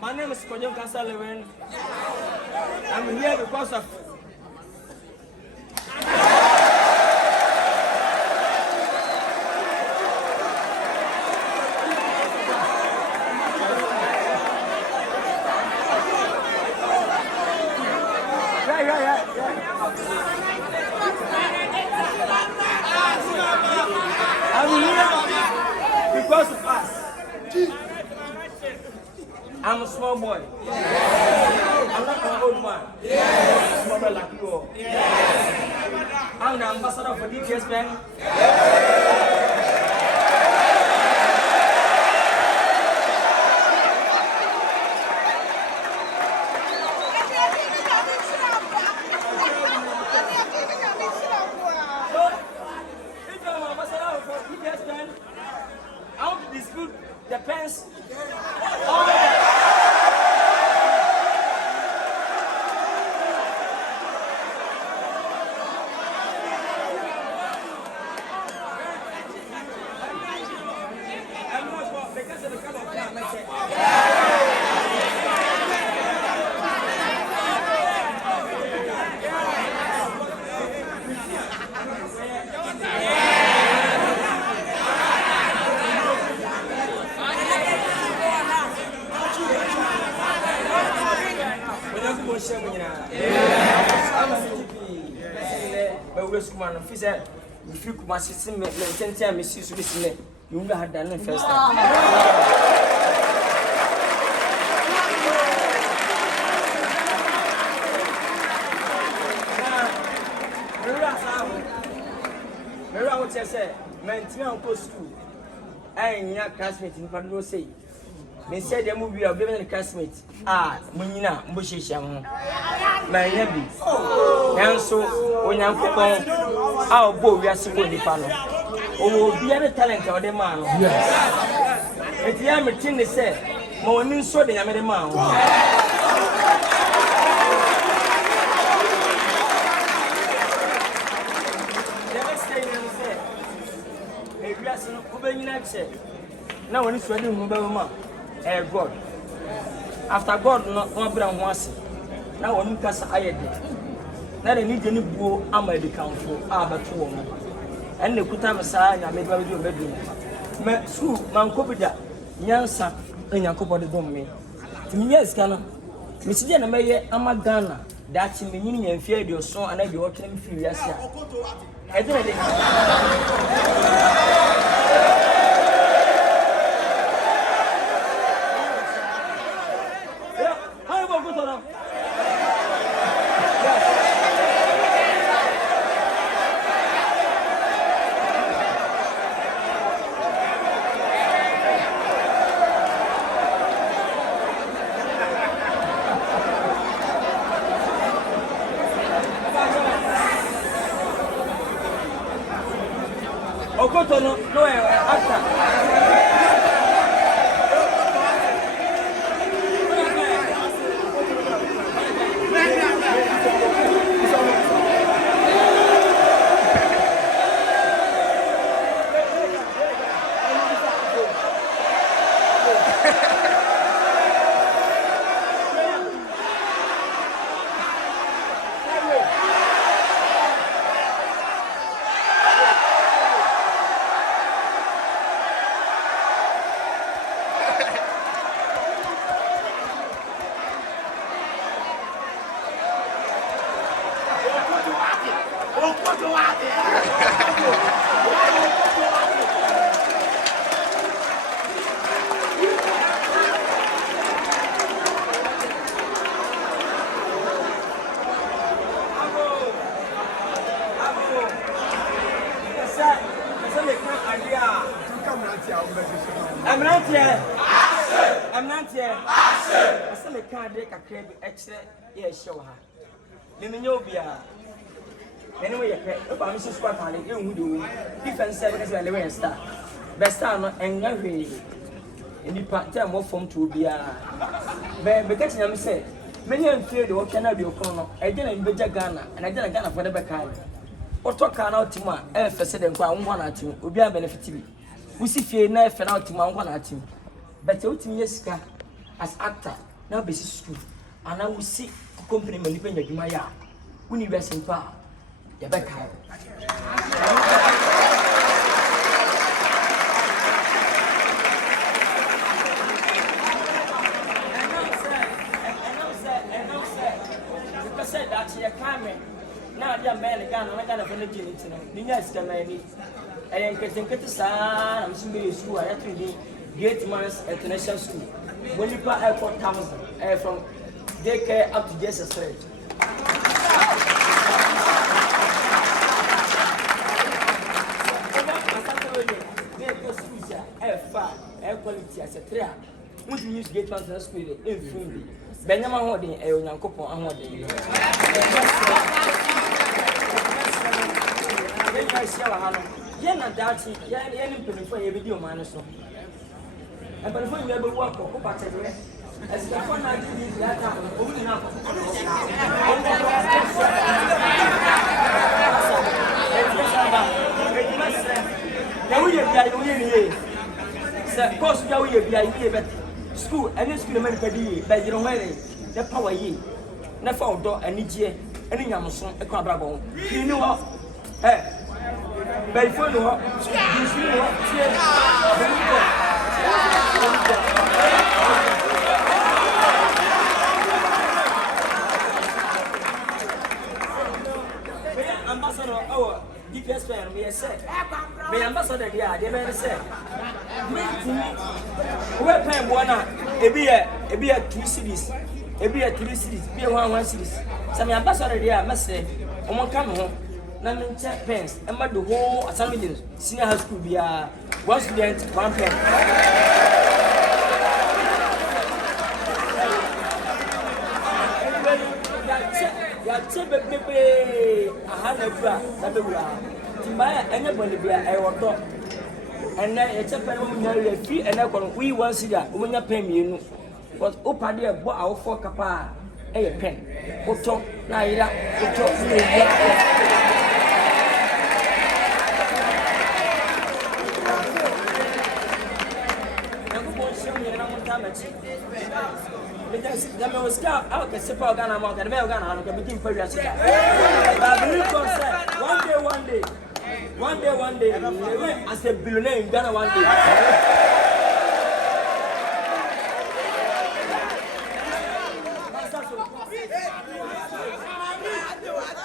My name is Kwadwo Nkansah Lilwin. I'm here because of I'm here because of us. I'm a small boy. Yes. I'm not an old man. Yes. I'm not like you all. Yes. I'm the ambassador for DPS Bank. Yes. Depends on because of the kind of time I said. If you Kumasi see me, I miss you to see me. You will have done it first time. I would say, maintain post school. I ain't your classmate in Kwadwo say. They said the movie of living classmates. Munina, Mushisham. My name is. And so, when I'm going, our boy, we are simple the panel. Oh, be a talent of the man. Yes. If you am a thing, they said, Morning so they are the man. Never stay and say, a glass of Uber now when it's ready, Mubama. God. After God, not one brown once. Now, when Nkansah I did. Now, they need any bow, I'm a council, but 2 women. And the Kutama sign, I made my bedroom. True, Mancopida, Nyansa, and Yankopa the Dome. To me, yes, Ghana. Miss Diana Mayer, I'm a Ghana. That's in the meaning and fear your son, and I be watching furious. I don't no, after. Mmranteɛ asɛ me ka de kakra bi ɛkyerɛ yɛ ɛhyɛ wɔ ha memenyɛ obia mene wo yɛ pɛ ba me so squad pale ɛnhu de wo defense sɛ because Lilwin star best star no ɛnya hwee nipa tɛ mo form to obia be ka kyerɛ me sɛ menya mfie de wɔtwa na de okon no ɛgye na mbɛgya Ghana na ɛgye na Ghana fo de bɛka ɔtɔ ka na otim a ɛfɛ sɛ de nkwa wo na atim obia benefit bi wusi fie na ɛfɛ na otim a wo na atim but otim yesika as actor na basic school and I will see company manipulate your Jumaya. Universe in power. You back. Because said that you're coming. Now, dear man, again, I'm going to finish it. The next can I need. I am getting good. I'm seeing school. I have to be. Gate Man's International School. When you put airport 1,000 from daycare up to JSS3. Air quality as a three. Would you use Gate Man's School in Fundi? Benjamin Holding a young couple and holding. Yana Dati, Yan for a video minus. And before you ever walk or go back to the as the fun I did that time, opening up. Sir, course, you be school, and this school medical by your way, the power ye. Never outdoor and each any Yamason, a quadrabone. You know what? Eh, before you see what? Ambassador, our DPS fan, we said, the ambassador, yeah, they may say, we're paying one, a beer 2 cities, a beer 3 cities, be 1 cities. Some ambassador, yeah, must say, I won't come home. None check pens, and but the whole assembly senior high school be a 1 student, 1 pen. Anybody, I want to. And then it's a pen free and I can we once see that when you pay me, was open there, bought our 4 capa a pen. Oto, Naira, Oto, because the most scout out the super Ghana market, the Ghana can begin for your one day, as a billionaire in Ghana one day.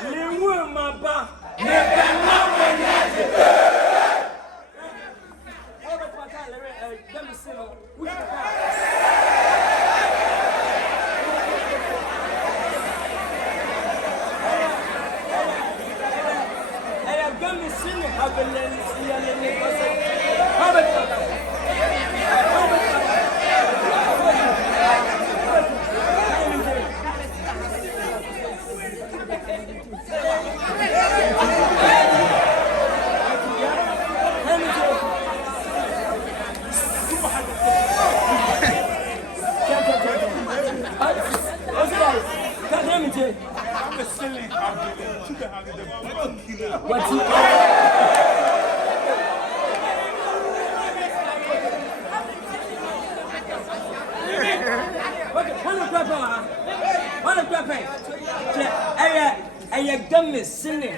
Lilwin, my ba,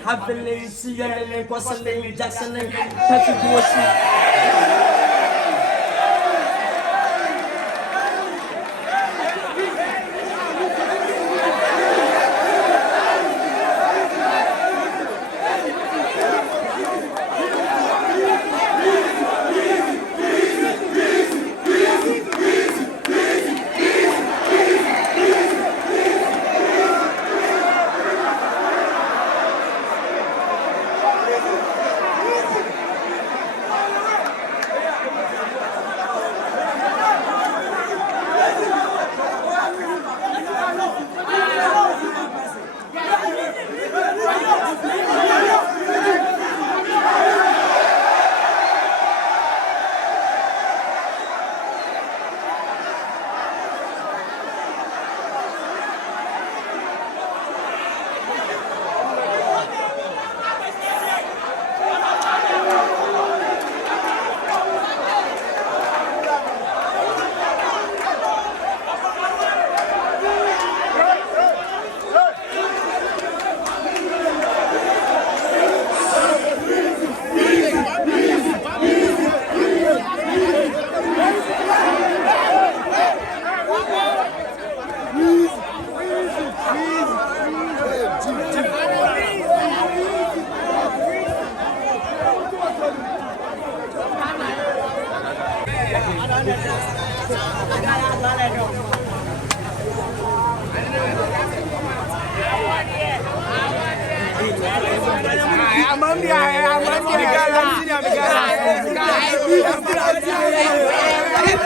Happily, see a person Jackson, Patrick I'm